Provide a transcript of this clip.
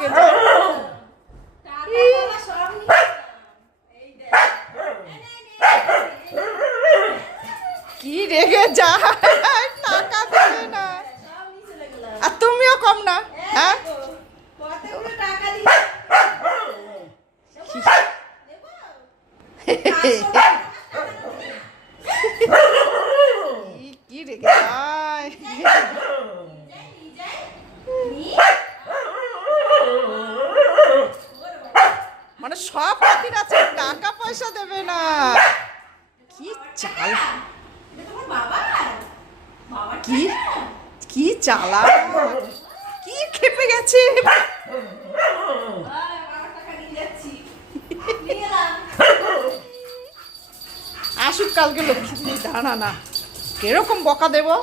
রেগে যায়। কি রেগে যায়, টাকা দেবে না। আর তুমিও কম না। হ্যাঁ কি রেগে যায়। মানে সব পাখির আছে, টাকা পয়সা দেবে না। কি চাল, কি কি চালা, কি খেপে গেছে। আসুক কালকে লক্ষ্মী, দাঁড়া না কিরকম বকা দেবো।